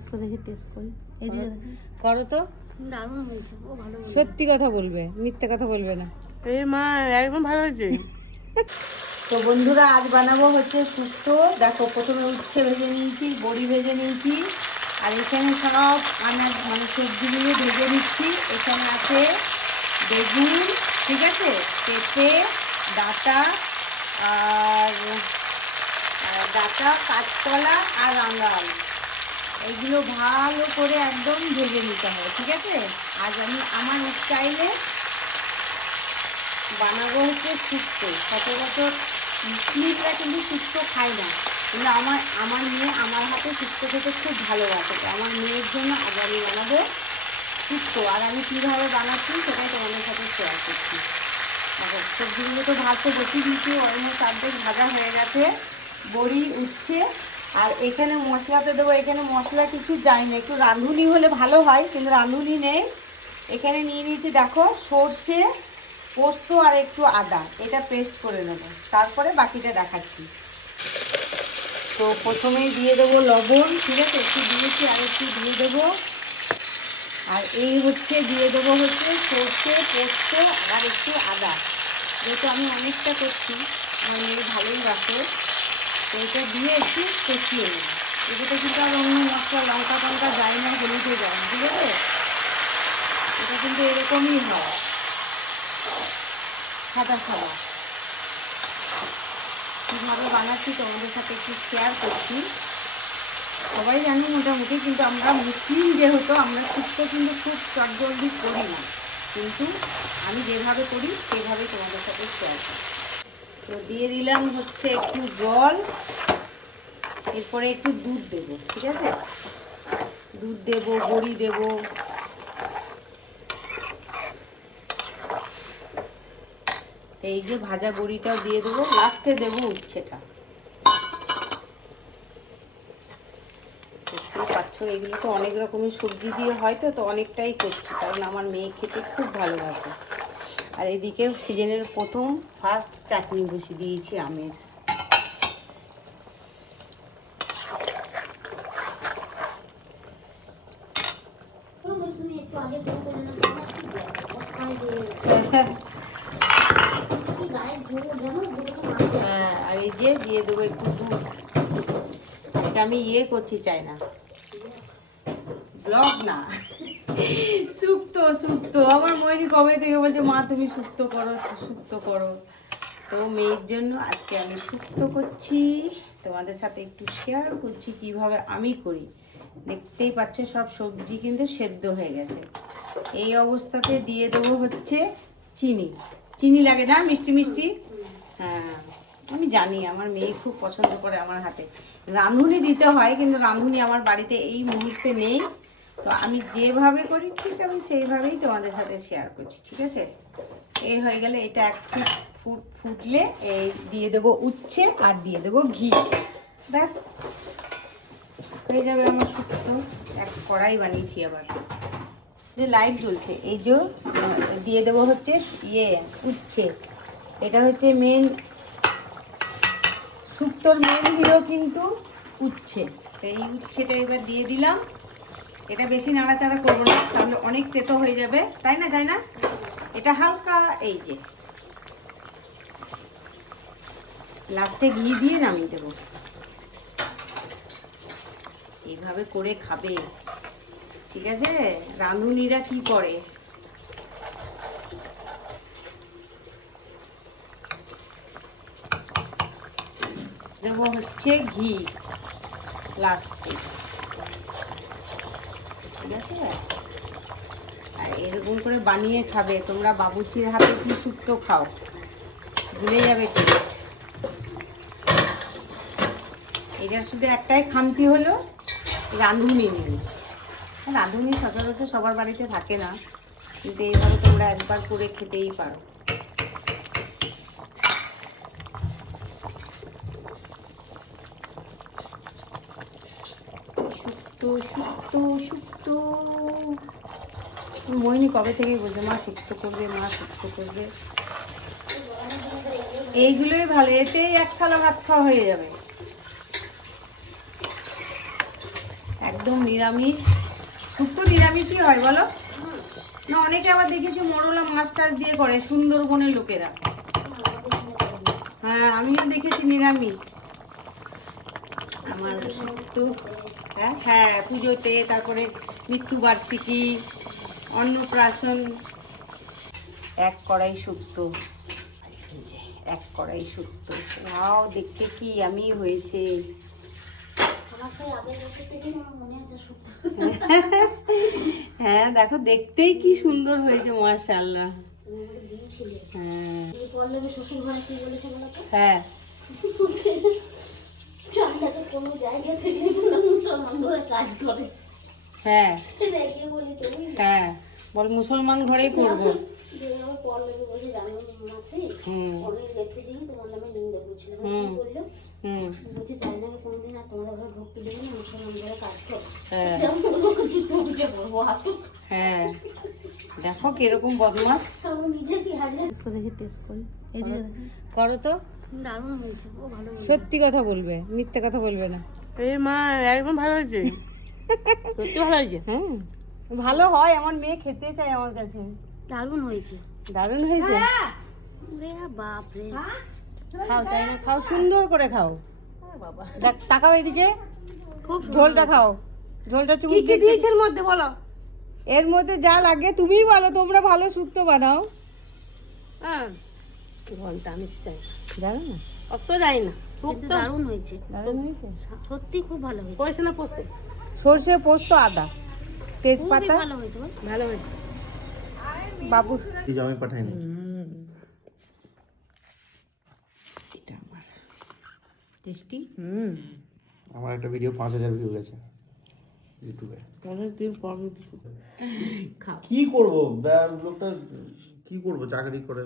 একটু দেখে টেস্ট করি? এইদিকে করো তো। দারুণ হয়েছে ও ভালো সত্যি কথা বলবে মিথ্যে কথা বলবে না। এই মা একদম ভালো হয়েছে। তো বন্ধুরা আজ বানাবো হচ্ছে শুক্তো। দেখো প্রথমে উচ্ছে ভেজে নিয়েছি বড়ি ভেজে নিয়েছি। আর এখানে সব আনাজ মানে সবজিগুলো ভেজে নিচ্ছি। এখানে আছে বেগুন ঠিক আছে? পেঁপে ডাঁটা আর আর ডাঁটা কাঁচকলা আর রাঙা আলু এইগুলো ভালো করে একদম ভেজে নিতে হবে, ঠিক আছে? আজ আমি আমার স্টাইলে বানাবো হচ্ছে শুক্তো। সচরাচর মুসলিমরা কিন্তু শুক্তো খায় না। কিন্তু আমার আমার মেয়ে আমার হাতে শুক্তো খেতে খুব ভালোবাসে। আমার মেয়ের জন্য আজ আমি বানাবো শুক্তো। আর আমি কীভাবে বানাচ্ছি সেটাই তোমাদের সাথে শেয়ার করছি। দেখো, সবজিগুলো তো ভাজতে বসিয়ে দিয়েছি, অলমোস্ট অর্ধেক ভাজা হয়ে গেছে। বড়ি উচ্ছে আর এখানে মশলাতে দেবো, এখানে মশলা কিছু যায় না একটু রাঁধুনি হলে ভালো হয়, কিন্তু রাঁধুনি নেই। এখানে নিয়ে নিয়েছি, দেখো, সর্ষে, পোস্ত আর একটু আদা। এটা পেস্ট করে নেব। তারপরে বাকিটা দেখাচ্ছি। তো প্রথমেই দিয়ে দেবো লবণ, ঠিক আছে? একটু দিয়েছি, আর একটু দিয়ে দেবো। আর এই হচ্ছে, দিয়ে দেবো হচ্ছে সর্ষে, পোস্ত আর একটু আদা। যেহেতু আমি অনেকটা করছি, আমার মেয়ে ভালোই বাসে তো এটা দিয়ে একটু কষিয়ে নেব। এটাতে কিন্তু আর অন্য মশলা, লঙ্কা টঙ্কা যায় না হলুদে যায় ঠিক আছে? এটা কিন্তু এরকমই হয়। সাদা সাদা। কীভাবে বানাচ্ছি, তোমাদের সাথে একটু শেয়ার করছি। সবাই জানি মোটামুটি, কিন্তু আমরা মুসলিম যেহেতু, আমরা শুক্তো কিন্তু খুব চটজলদি করি না। কিন্তু আমি যেভাবে করি সেভাবে তোমাদের সাথে শেয়ার করি তো দিয়ে দিলাম হচ্ছে একটু জল, এরপরে একটু দুধ দেবো, ঠিক আছে? দুধ দেবো, বড়ি দেবো। এই যে ভাজা বড়িটাও দিয়ে দেবো, লাস্টে দেবো উচ্ছেটা। এগুলো তো অনেক রকমের সবজি দিয়ে হয় তো তো অনেকটাই করছি, কারণ আমার মেয়ে খেতে খুব ভালোবাসে। আর এদিকে সিজনের প্রথম ফার্স্ট চাটনি বসিয়ে দিয়েছি আমের। হ্যাঁ আর এই যে দিয়ে দেবো একটু দুধ। এটা আমি ইয়ে করছি চাই না। ব্লগ না। শুক্তো শুক্তো আমার ময়নি কবে থেকে বলছে, মা, তুমি শুক্তো করো শুক্তো করো। তো মেয়ের জন্য আজকে আমি শুক্তো করছি। তোমাদের সাথে একটু শেয়ার করছি কীভাবে আমি করি। দেখতেই পাচ্ছ, সব সবজি কিন্তু সেদ্ধ হয়ে গেছে। এই অবস্থাতে দিয়ে দেবো হচ্ছে চিনি। চিনি লাগে না? মিষ্টি মিষ্টি? হ্যাঁ আমি জানি, আমার মেয়ে খুব পছন্দ করে আমার হাতে। রাঁধুনি দিতে হয়, কিন্তু রাঁধুনি আমার বাড়িতে এই মুহূর্তে নেই। তো আমি যেভাবে করি, ঠিক আমি সেইভাবেই তোমাদের সাথে শেয়ার করছি, ঠিক আছে? এই হয়ে গেলে এটা একটু ফুট ফুটলে এই দিয়ে দেবো উচ্ছে আর দিয়ে দেবো ঘি। ব্যাস, হয়ে যাবে আমার শুক্তো। এক কড়াই বানিয়েছি আবার। যে লাইট জ্বলছে, এই যে, দিয়ে দেবো হচ্ছে ইয়ে উচ্ছে। এটা হচ্ছে মেন শুক্তোর মেন হিরো কিন্তু উচ্ছে। তো এই উচ্ছেটা এবার দিয়ে দিলাম। এটা বেশি নাড়াচাড়া করব না, তাহলে অনেক তেতো হয়ে যাবে। তাই না তাই না এটা হালকা এই যে। লাস্টে ঘি দিয়ে নামিয়ে দেবো। এইভাবে করে খাবে। ঠিক আছে? রাঁধুনিরা কি করে? দেবো হচ্ছে ঘি, লাস্টে। আর এরকম করে বানিয়ে খাবে। তোমরা বাবুচির হাতে কি শুক্তো খাও? ভুলে যাবে কি? এটা শুধু একটাই খামতি হলো, রাঁধুনি নেই রাঁধুনি সচরাচর সবার বাড়িতে থাকে না, কিন্তু এইভাবে তোমরা একবার করে খেতেই পারো। শুক্তো শুক্তো শুক্তো। মোহিনী কবে থেকেই বলছে মা শুক্তো করবে, মা শুক্তো করবে। এইগুলোই ভালো, এতেই এক থালা ভাত খাওয়া হয়ে যাবে। একদম নিরামিষ। শুক্তো নিরামিষই হয়, বলো? না, অনেকে আবার দেখেছি মরলা মাছ টাছ দিয়ে করে, সুন্দরবনের লোকেরা। হ্যাঁ আমিও দেখেছি নিরামিষ। আমার শুক্তো হ্যাঁ হ্যাঁ পুজোতে তারপরে মৃত্যুবার্ষিকী অন্নপ্রাশন এক কড়াই শুক্তো এক কড়াই শুক্তো ওয়াও দেখতে কি আমি হয়েছে। হ্যাঁ দেখো দেখতেই কি সুন্দর হয়েছে মাশাআল্লাহ। তুমি হ্যাঁ হ্যাঁ। ঠান্ডাতে কোনো জায়গা থেকে কোনো মুসলমান ধরে কাজ করে। হ্যাঁ। বলি তুমি। হ্যাঁ বল মুসলমান ঘরেই করব। হ্যাঁ। হ্যাঁ। দেখো কীরকম বদমাস। করো তো। দারুণ হয়েছে ও ভালো সত্যি কথা বলবে মিথ্যে কথা বলবে না। এই মা একদম ভালো হয়েছে। সত্যি ভালো হয়েছে? হ্যাঁ ভালো হয় আমার মেয়ে খেতে চায় আমার কাছে। দারুণ হয়েছে। দারুণ হয়েছে। রে বাপ রে। খাও চাই না খাও সুন্দর করে খাও। বাবা। দেখ তাকাও এদিকে। খুব ঝোলটা খাও। ঝোলটা চুমুক কি কি দিয়ে- দিয়েছে এর মধ্যে বলো? এর মধ্যে যা লাগে তুমিই বলো তোমরা ভালো শুক্তো বানাও। হ্যাঁ। ঘণ্টা আমি জানো না। অত যাই না। দারুণ হয়েছে। দারুণ হয়েছে। সত্যি খুব ভালো হয়েছে। পয়সা না পোস্তে? সর্ষে পোস্ত আদা। তেজপাতা? ভালো হয়েছে ভালো হয়েছে। বাবু। আমি পাঠাইনি। এটা আমার। টেস্টি? হুম। আমার একটা ভিডিও পাঁচ হাজার ভিউ গেছে ইউটিউবে অনেকদিন পর কি করব? লোকটা কি করব? চাকরি করে।